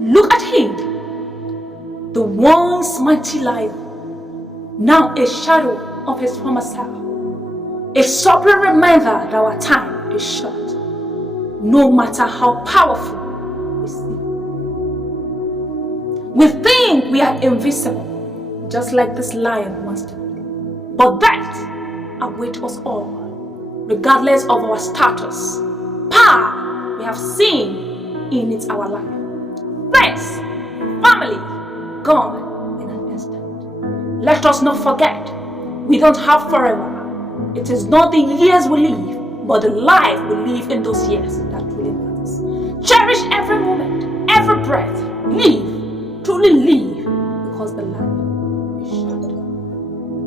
Look at him, the once mighty lion, now a shadow of his former self, a sobering reminder that our time is short, no matter how powerful we seem. We think we are invisible, just like this lion wants to be. But death awaits us all, regardless of our status, power we have seen in it our life. Friends, family, gone in an instant. Let us not forget, we don't have forever. It is not the years we live, but the life we live in those years that really matters. Cherish every moment, every breath. Live, truly live, because the life is short.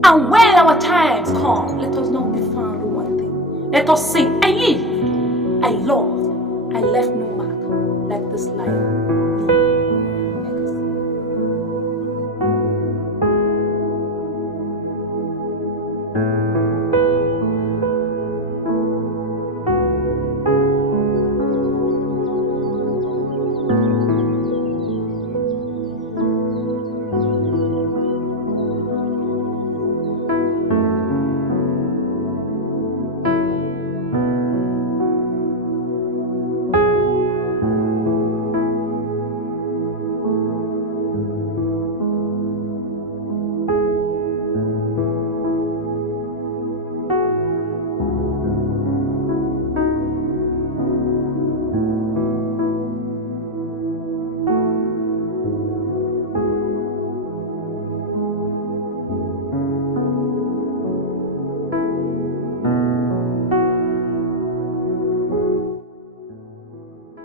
And when our times come, let us not be found in one thing. Let us say, I lived, I loved, I left no mark like this lion.